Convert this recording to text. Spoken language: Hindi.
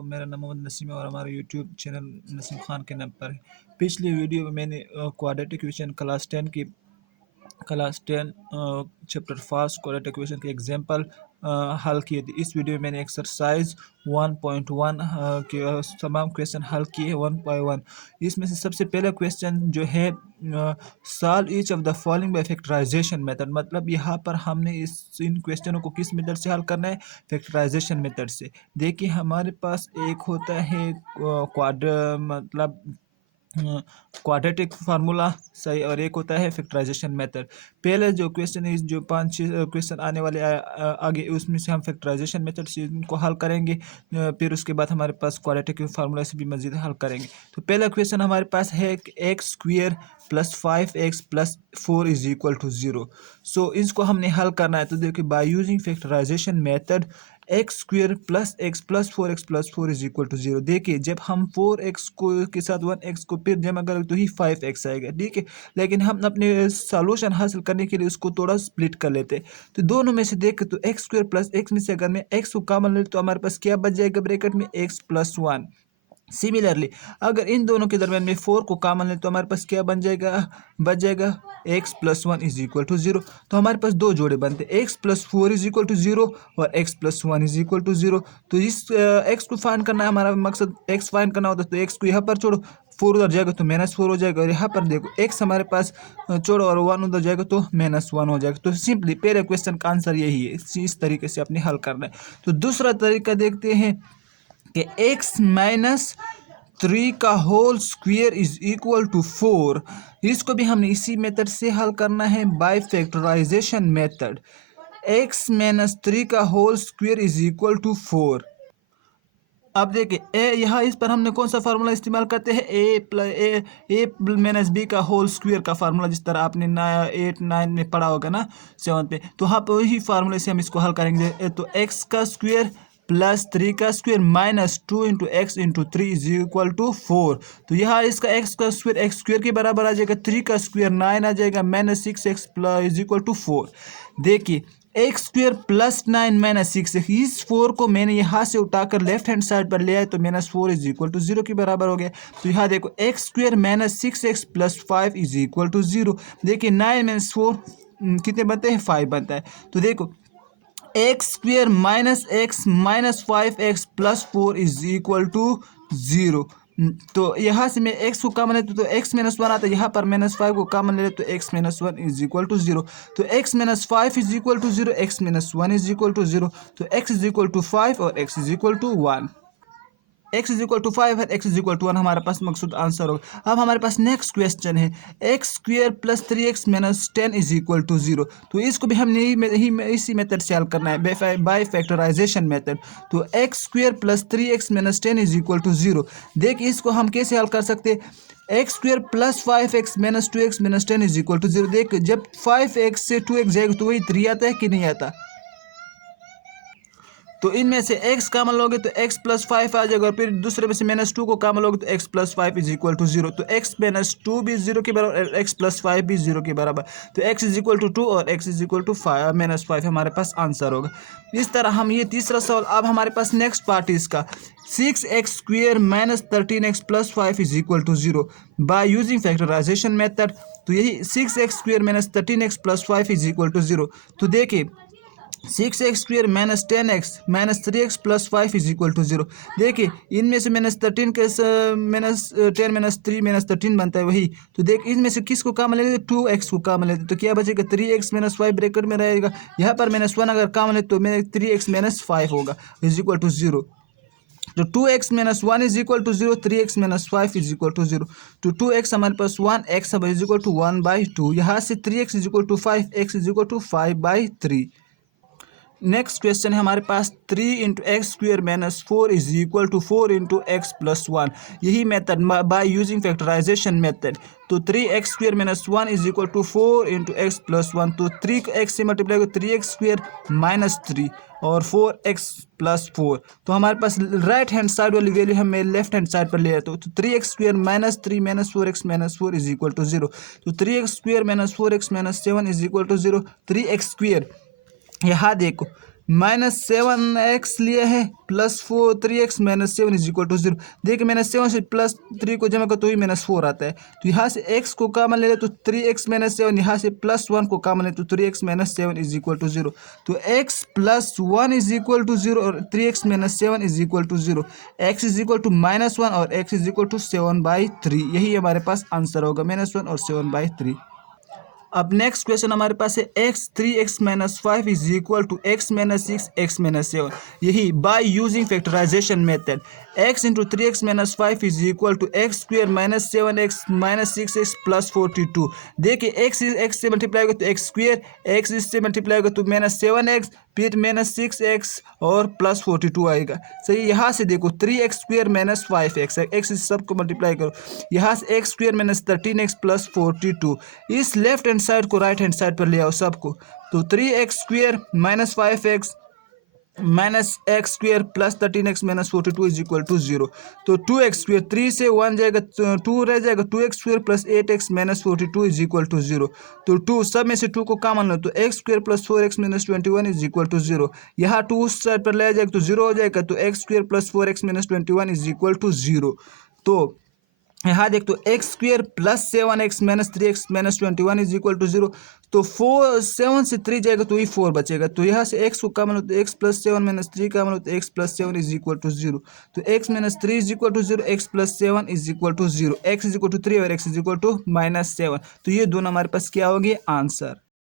वालेकुम। मेरा नाम मोहम्मद नसीम है और हमारा यूट्यूब चैनल नसीम खान के नाम पर है। पिछली वीडियो में मैंने quadratic equation class 10 chapter first quadratic equation के एग्जांपल हल किए थे। इस वीडियो में मैंने एक्सरसाइज 1.1 के तमाम क्वेश्चन हल किए 1 बाय 1। इसमें से सबसे पहला क्वेश्चन जो है solve each of the following by factorisation method. मतलब यहाँ पर हमने इन क्वेश्चनों को किस मेथड से हल करना है? फैक्टराइजेशन मेथड से। देखिए हमारे पास एक होता है क्वाड्रेटिक फार्मूला सही, और एक होता है फैक्टराइजेशन मेथड। पहले जो क्वेश्चन है, जो 5-6 क्वेश्चन आने वाले आगे, उसमें से हम फैक्टराइजेशन मेथड से इनको हल करेंगे। फिर उसके बाद हमारे पास क्वाड्रेटिक फार्मूला से भी मजीद हल करेंगे। तो पहला क्वेश्चन हमारे पास है x square plus 5x plus 4 is equal to 0। So इसको हमने हल करना है। तो देखिए by using factorisation method x square plus x plus 4x plus 4 is equal to 0। देखिए जब हम 4x को के साथ 1x को फिर जमा करेंगे तो ही 5x आएगा, ठीक है। लेकिन हम अपने सॉल्यूशन हासिल करने के लिए उसको थोड़ा स्प्लिट कर लेते हैं। तो दोनों में से देख तो एक्स स्क्वेयर प्लस एक्स में से अगर मैं एक्स को कॉमन ले तो हमारे पास क्या बच जाएगा ब्रैकेट में? X plus 1। सिमिलरली अगर इन दोनों के दरमियान में 4 को कॉमन ले तो हमारे पास क्या बच जाएगा x plus 1 is equal to 0। तो हमारे पास दो जोड़े बनते हैं, x plus 4 is equal to 0 और x plus 1 is equal to 0। तो इस x को फाइंड करना है, हमारा मकसद x फाइंड करना होता है। तो x को यहाँ पर छोड़ो, 4 उधर जाएगा तो -4 हो जाएगा, और यहाँ पर देखो x हमारे पास छोड़ो और 1 उधर जाएगा तो -1 हो जाएगा। तो सिंपली पहले क्वेश्चन का आंसर यही है। इस तरीके से अपने हल करना है। तो दूसरा तरीका देखते हैं कि x माइनस 3 का whole square is equal to 4। इसको भी हमने इसी मेथड से हल करना है, by factorisation method. x minus 3 का whole square is equal to 4। अब देखिए यहाँ इस पर हमने कौन सा फार्मूला इस्तेमाल करते हैं? ए माइनस बी का होल स्क्वायर का फार्मूला, जिस तरह आपने 8-9 में पढ़ा होगा ना, 7 पे। तो हाँ वही फार्मूले से हम इसको हल करेंगे। तो x का स्क्वायर प्लस 3 का square minus 2 into x into 3 is equal to 4। तो यहाँ इसका x का स्क्वायर एक्स स्क्वायर के बराबर आ जाएगा, 3 का स्क्वायर 9 आ जाएगा, minus 6x is equal to 4। देखिए एक्स स्क्वेयर प्लस 9 माइनस 6, इस 4 को मैंने यहाँ से उठाकर लेफ्ट हैंड साइड पर ले आया तो -4 इज इक्वल टू 0 के बराबर हो गया। तो यहाँ देखो x square minus 6x plus 5 is equal to 0। देखिए 9 माइनस 4 कितने बनते हैं? 5 बनता है। तो देखो x square minus x minus 5x plus 4 is equal to 0। तो यहाँ से मैं x को कॉमन लेते तो x माइनस 1 आता है, यहाँ पर -5 को कॉमन ले तो x minus 1 is equal to 0। तो x minus 5 is equal to 0, x minus 1 is equal to 0। तो x इज इक्वल टू 5 और x is equal to 1। x is equal to 5 है, x इज इक्वल टू 1 हमारे पास मकसूद आंसर होगा। अब हमारे पास नेक्स्ट क्वेश्चन है x square plus 3x minus 10 is equal to 0। तो इसको भी हमने इसी मेथड से हल करना है, बाय फैक्टराइजेशन मेथड। तो x square plus 3x minus 10 is equal to 0। देखिए इसको हम कैसे हल कर सकते हैं? X square plus 5x minus 2x minus 10 is equal to 0। देख जब 5x से 2x जाएगा तो वही 3 आता है कि नहीं आता? तो इनमें से x कॉमन लोगे तो x प्लस 5 आ जाएगा, और फिर दूसरे में से -2 को कॉमन लोगे तो x plus 5 is equal to 0। तो x माइनस 2 भी 0 के बराबर और x प्लस 5 भी 0 के बराबर। तो x इज इक्वल टू 2 और x इज इक्वल टू -5 हमारे पास आंसर होगा। इस तरह हम ये तीसरा सवाल। अब हमारे पास नेक्स्ट पार्ट इसका 6x square minus 13x plus 5 is equal to 0 by using factorisation method. तो यही 6x square minus 13x plus 5 is equal to 0। तो देखिए 6x square minus 10x minus 3x plus 5 is equal to 0। देखिए इनमें से -13 के -10 -3 -13 बनता है वही। तो देख इनमें से किसको कॉमन लेते? 2x को कॉमन लेते तो क्या बचेगा? 3x माइनस 5 ब्रैकेट में रहेगा। यहाँ पर -1 अगर कॉमन लेते तो मेरे 3x माइनस 5 होगा इज इक्वल टू 0। तो 2x minus 1 is equal to 0, 3x minus 5 is equal to 0। तो 2x हमारे पास 1, x इज इक्वल टू 1/2। यहाँ से 3x is equal to 5, x is equal to 5/3। Next question है हमारे पास 3 into x square minus 4 is equal to 4 into x plus 1। यही method by using factorisation method. तो 3x square minus 1 is equal to 4 into x plus 1। तो 3x से मल्टीप्लाई करो 3x स्क्वेयर माइनस 3 और 4x प्लस 4। तो हमारे पास राइट हैंड साइड वाली वैल्यू हमें लेफ्ट हैंड साइड पर ले आते हो। तो 3x square minus 3 minus 4x minus 4 is equal to 0। तो 3x square minus 4x minus 7 is equal to 0। 3x square यहाँ देखो -7x लिए हैं plus 3x -7 is equal to 0। देखिए -7 से +3 को जमा कर तो ही -4 आता है। तो यहाँ से x को कॉमन ले ले तो 3x -7, यहाँ से +1 को कॉमन ले तो 3x -7 इज इक्वल टू 0। तो x + 1 इज इक्वल टू 0 और 3x -7 is equal to 0। x is equal to -1 और x इज इक्वल टू 7/3। यही हमारे पास आंसर होगा, -1 और 7/3। अब नेक्स्ट क्वेश्चन हमारे पास है x 3x-5 is equal to x-6 x-7। यही by using factorisation method x into 3x-5 is equal to x² -7x -6x plus 42। देखिए x से मल्टीप्लाई होगा तो x², x इससे मल्टीप्लाई होगा तो -7x, फिर -6x और प्लस 42 आएगा। सही, यहाँ से देखो 3x² -5x, x इस सबको मल्टीप्लाई करो, यहाँ से x² -13x प्लस 42। इस लेफ्ट हैंड साइड को राइट हैंड साइड पर ले आओ सबको, तो 3x² -5x -x² plus 13x -42 is equal to 0। तो 2x², 3 से 1 जाएगा, 2 रह जाएगा, 2x² plus 8x -42 is equal to 0। तो 2 सब में से 2 को कॉमन लो तो x² plus 4x -21 is equal to 0। यहाँ 2 उस साइड पर ले जाएगा तो 0 हो जाएगा, तो x² plus 4x -21 is equal to 0। तो यहाँ देख तो x² plus 7x -3x -21 is equal to 0। तो 7 से 3 जाएगा तो ही 4 बचेगा, तो यहाँ से x को कॉमन लो तो x प्लस 7 -3 कॉमन लो तो x plus 7 is equal to 0। तो x -3 is equal to 0, x plus 7 is equal to 0, x is equal to 3 और x इज इक्वल टू -7। तो ये दोनों हमारे पास क्या होगी, आंसर।